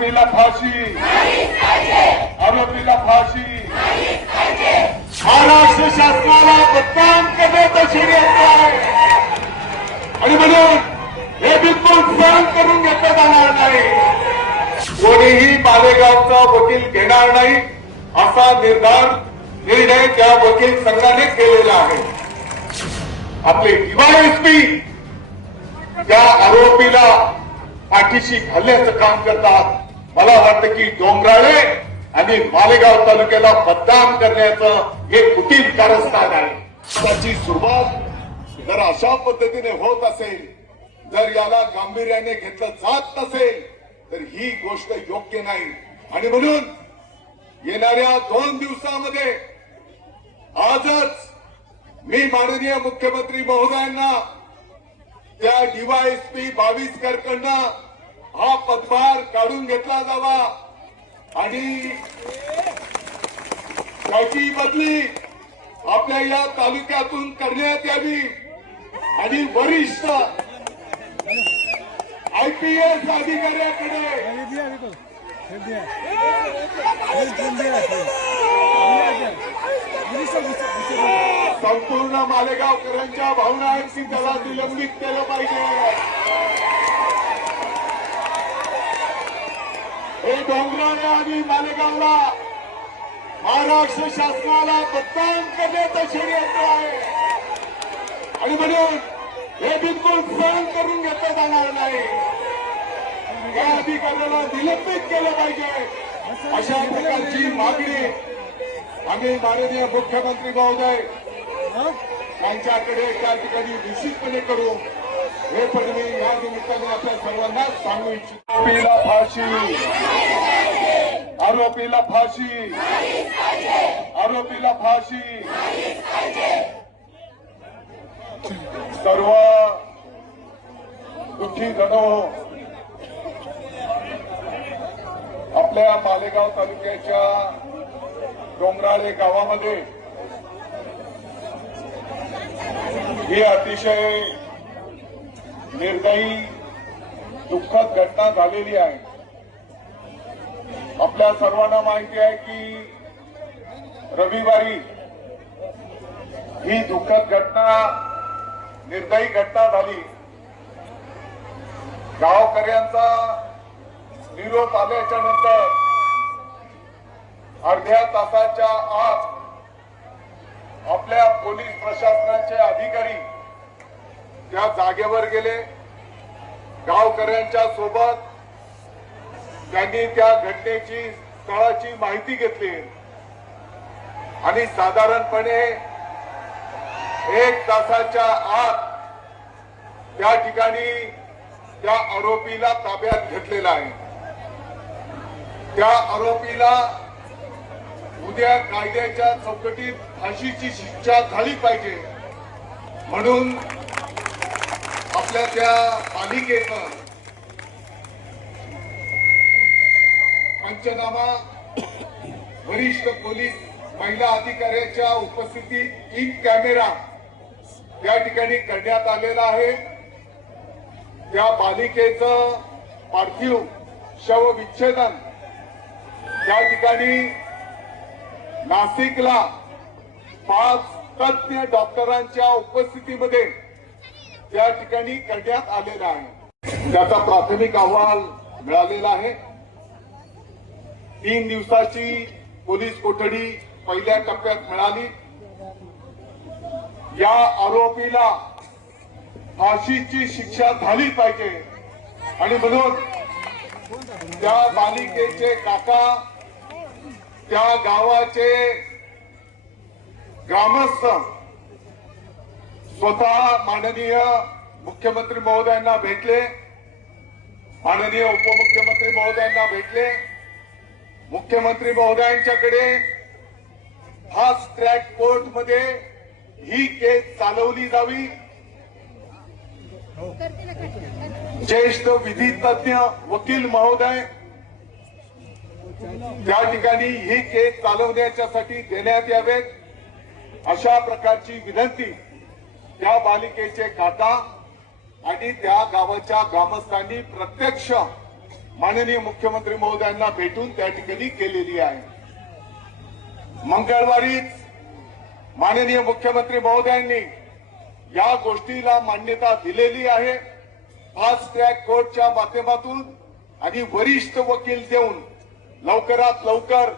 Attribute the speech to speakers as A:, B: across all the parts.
A: आरोपीला फाशी. आरोपीला फाशी. महाराष्ट्र शासनाला बदनाम करण्याचं षडयंत्र आहे आणि म्हणून हे बिलकुल सहन करून घेतलं जाणार नाही. कोणीही मालेगावचा वकील घेणार नाही असा निर्धार निर्णय त्या वकील संघाने केलेला आहे. आपले डीवायएसपी त्या आरोपीला पाठीशी घालण्याचं काम करतात. मला वाटतं की डोंगराळे आणि मालेगाव तालुक्याला बदनाम करण्याचं हे कुटील कारस्थान आहे. त्याची सुरुवात जर अशा पद्धतीने होत असेल जर याला गांभीर्याने घेतलं जात नसेल तर ही गोष्ट योग्य नाही. आणि म्हणून येणाऱ्या दोन दिवसामध्ये आजच मी माननीय मुख्यमंत्री महोदयांना त्या डीवायएसपी बावीसकरकडनं हा पदभार काढून घेतला जावा. आणि त्याची बदली आपल्या या तालुक्यातून करण्यात यावी. आणि वरिष्ठ आयपीएस अधिकाऱ्याकडे संपूर्ण मालेगावकरांच्या भावना आहेत की त्याला निलंबित केलं पाहिजे. हे डोंगराने आणि मालेगावला महाराष्ट्र शासनाला बदनाम करण्याचं षडयंत्र आहे. आणि म्हणून हे बिलकुल सहन करून घेतलं जाणार नाही. या अधिकाऱ्याला निलंबित केलं पाहिजे. अशा प्रकारची मागणी आम्ही माननीय मुख्यमंत्री महोदय त्यांच्याकडे त्या ठिकाणी निश्चितपणे करू. हे पण मी या निमित्ताने आपल्या सर्वांना सांगू इच्छितो. आरोपीला फाशी. आरोपीला फाशी. आरोपीला फाशी. सर्व दुःखी जणो आपल्या मालेगाव तालुक्याच्या डोंगराळे गावामध्ये ही अतिशय निर्दयी दुःखद घटना झालेली आहे. आपल्या सर्वांना माहिती आहे की रविवारी ही दुःखद घटना निर्दयी घटना झाली. गावकऱ्यांचा निरोप आल्याच्यानंतर अर्ध्या तासाच्या आत आपल्या पोलीस प्रशासनाचे अधिकारी त्या जागेवर गेले. गावकऱ्यांच्या सोबत त्यांनी त्या घटनेची स्थळाची माहिती घेतली. आणि साधारणपणे एक तासाच्या आत त्या ठिकाणी त्या आरोपीला ताब्यात घेतलेला आहे. त्या आरोपीला उद्या कायद्याच्या चौकटीत फाशीची शिक्षा झाली पाहिजे. म्हणून आपल्या त्या पालिकेचं पंचनामा वरिष्ठ पोलीस महिला अधिकाऱ्याच्या उपस्थितीत एक कॅमेरा या ठिकाणी करण्यात आलेला आहे. त्या पालिकेचं पार्थिव शवविच्छेदन त्या ठिकाणी नाशिकला पाच तज्ञ डॉक्टरांच्या उपस्थितीमध्ये त्या ठिकाणी करण्यात आलेला आहे. त्याचा प्राथमिक अहवाल मिळालेला आहे. तीन दिवसाची पोलीस कोठडी पहिल्या टप्प्यात मिळाली. या आरोपीला फाशीची शिक्षा झाली पाहिजे. आणि म्हणून त्या बालिकेचे काका त्या गावाचे ग्रामस्थ स्वतः माननीय मुख्यमंत्री महोदयांना भेटले. माननीय उपमुख्यमंत्री महोदयांना भेटले. मुख्यमंत्री महोदयांच्याकडे फास्ट ट्रॅक कोर्टमध्ये ही केस चालवली जावी. ज्येष्ठ विधी तज्ञ वकील महोदय त्या ठिकाणी ही केस चालवण्याच्यासाठी देण्यात यावेत. अशा प्रकारची विनंती त्या बालिकेचे खाता आणि त्या गावाच्या ग्रामस्थांनी प्रत्यक्ष माननीय मुख्यमंत्री महोदयांना भेटून त्या ठिकाणी केलेली आहे. मंगळवारीच माननीय मुख्यमंत्री महोदयांनी या गोष्टीला मान्यता दिलेली आहे. फास्ट ट्रॅक कोर्टच्या माध्यमातून आणि वरिष्ठ वकील देऊन लवकरात लवकर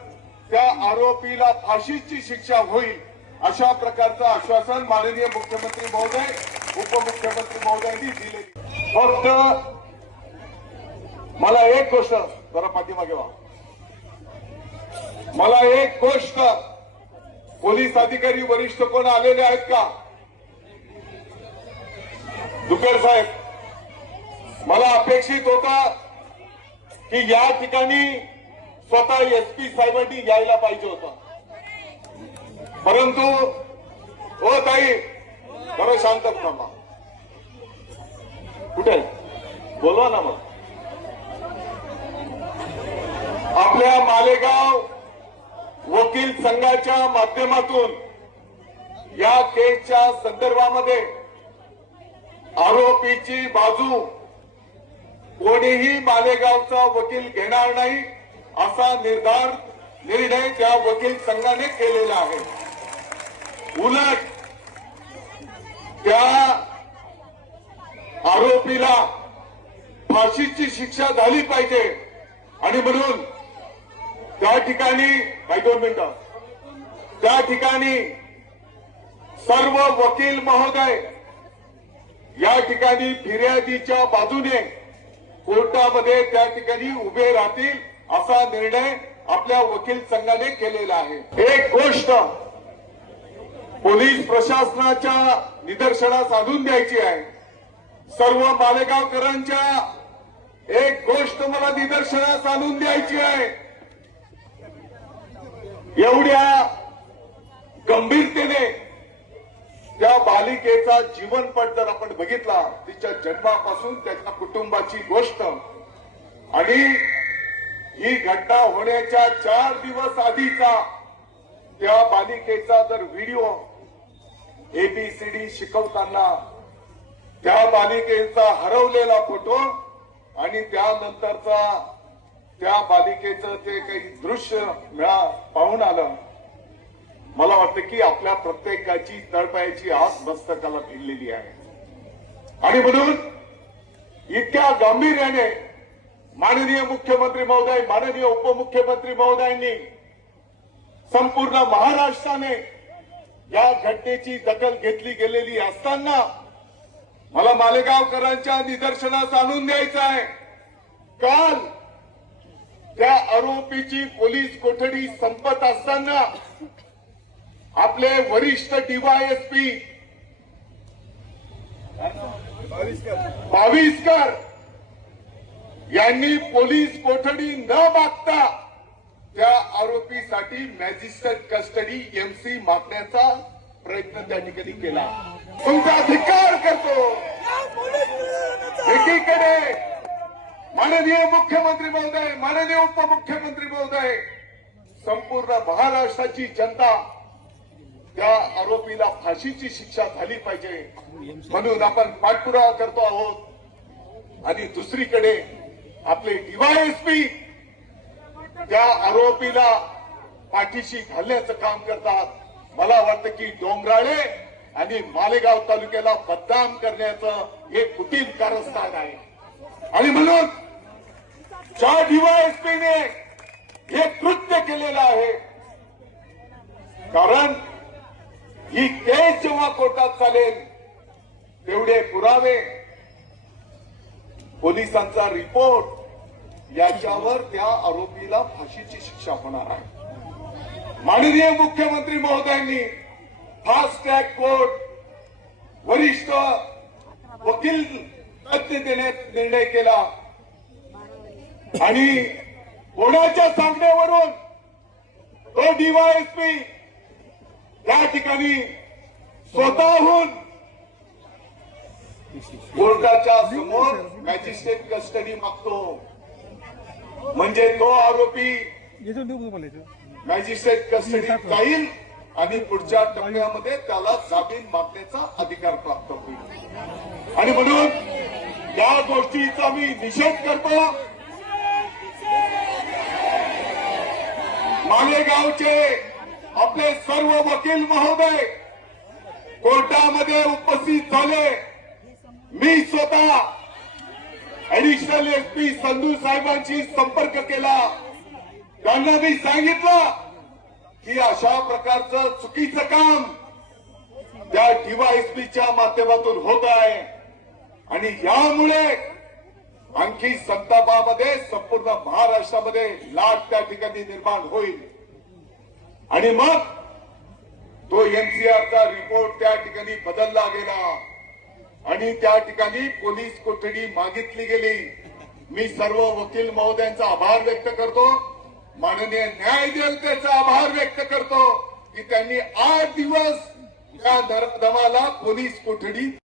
A: त्या आरोपीला फाशीची शिक्षा होईल. अशा प्रकारचं आश्वासन माननीय मुख्यमंत्री महोदय उपमुख्यमंत्री महोदयांनी दिले. फक्त मला एक गोष्ट जरा पाठीमागे व्हा मला एक गोष्ट पोलीस अधिकारी वरिष्ठ कोण आलेले आहेत का? दुकर साहेब मला अपेक्षित होता की या ठिकाणी स्वतः एस पी साहेबांनी यायला पाहिजे होता. परंतु हो ताई बरं शांत थांबा. कुठे? बोलवा ना मग. आपल्या मालेगाव वकील संघाच्या माध्यमातून या केसच्या संदर्भामध्ये आरोपीची बाजू कोणीही मालेगावचा वकील घेणार नाही असा निर्धार निर्णय त्या वकील संघाने केलेला आहे. उलट त्या आरोपीला फाशीची शिक्षा झाली पाहिजे. आणि म्हणून त्या ठिकाणी काही दोन मिनिटं त्या ठिकाणी सर्व वकील महोदय या ठिकाणी फिर्यादीच्या बाजूने कोर्टामध्ये त्या ठिकाणी उभे राहतील असा निर्णय आपल्या वकील संघाने केलेला आहे. एक गोष्ट पोलीस प्रशासनाच्या निदर्शनास आणून द्यायची आहे. सर्व मालेगावकरांच्या एक गोष्ट मला निदर्शनास आणून द्यायची आहे. एवढ्या गंभीरतेने त्या बालिकेचा जीवनपट जर आपण बघितला तिच्या जन्मापासून त्याच्या कुटुंबाची गोष्ट. आणि ही घटना होण्याच्या चार दिवस आधीचा त्या बालिकेचा जर व्हिडिओ एबीसीडी शिकवताना त्या बालिकेचा हरवलेला फोटो आणि त्यानंतरचा त्या बालिकेचं ते काही दृश्य मिळा पाहून आलं मला वाटतं की आपल्या प्रत्येकाची तळपायाची आस मस्तकाला भिडलेली आहे. आणि म्हणून इतक्या गांभीर्याने माननीय मुख्यमंत्री महोदय माननीय उपमुख्यमंत्री महोदयांनी संपूर्ण महाराष्ट्राने या घटनेची दखल घेतली गेलेली असताना मला मालेगावकरांच्या निदर्शनास आणून द्यायचं आहे. काल त्या आरोपीची पोलीस कोठडी संपत असताना आपले वरिष्ठ डीवायएसपी बावीसकर यांनी पोलीस कोठडी न मागता त्या आरोपीसाठी मॅजिस्ट्रेट कस्टडी एमसी मागण्याचा प्रयत्न त्या ठिकाणी केला. तुमचा अधिकार करतो. एकीकडे माननीय मुख्यमंत्री महोदय माननीय उपमुख्यमंत्री महोदय संपूर्ण महाराष्ट्राची जनता त्या आरोपीला फाशीची शिक्षा झाली पाहिजे. म्हणून आपण पाठपुरावा करतो आहोत. आणि दुसरीकडे आपले डीवायएसपी त्या आरोपीला पाठीशी घालण्याचं काम करतात. मला वाटतं की डोंगराळे आणि मालेगाव तालुक्याला बदनाम करण्याचं हे कुटील कारस्थान आहे. आणि म्हणून ज्या डीवायएसपीने हे कृत्य केलेलं आहे कारण ही केस जेव्हा कोर्टात चालेल तेवढे पुरावे पोलिसांचा रिपोर्ट याच्यावर त्या आरोपीला फाशीची शिक्षा होणार आहे. माननीय मुख्यमंत्री महोदयांनी फास्ट ट्रॅक कोर्ट वरिष्ठ वकील तज्ञ देण्यात निर्णय केला. आणि कोणाच्या सांगण्यावरून तो डीवायएसपी त्या ठिकाणी स्वतःहून कोर्टाच्या समोर मॅजिस्ट्रेट कस्टडी मागतो. म्हणजे तो आरोपी मॅजिस्ट्रेट कस्टडी जाईल आणि पुढच्या टप्प्यामध्ये त्याला जामीन मागण्याचा अधिकार प्राप्त होईल. आणि म्हणून या गोष्टीचा मी निषेध करतो. मालेगावचे आपले सर्व वकील महोदय कोर्टामध्ये उपस्थित झाले. मी स्वतः ऍडिशनल एस पी संधू साहेबांशी संपर्क केला. त्यांना मी सांगितलं की अशा प्रकारचं चुकीचं काम त्या डीवायएसपीच्या माध्यमातून होत आहे. आणि यामुळे आणखी संतापामध्ये संपूर्ण महाराष्ट्रामध्ये लाट त्या ठिकाणी निर्माण होईल. आणि मग तो एनसीआरचा रिपोर्ट त्या ठिकाणी बदलला गेला. आणि त्या ठिकाणी पोलीस कोठडी मागितली गेली. मी सर्व वकील महोदयांचा आभार व्यक्त करतो. माननीय न्यायदेवतेचा आभार व्यक्त करतो की त्यांनी आठ दिवस या धमाला पोलीस कोठडी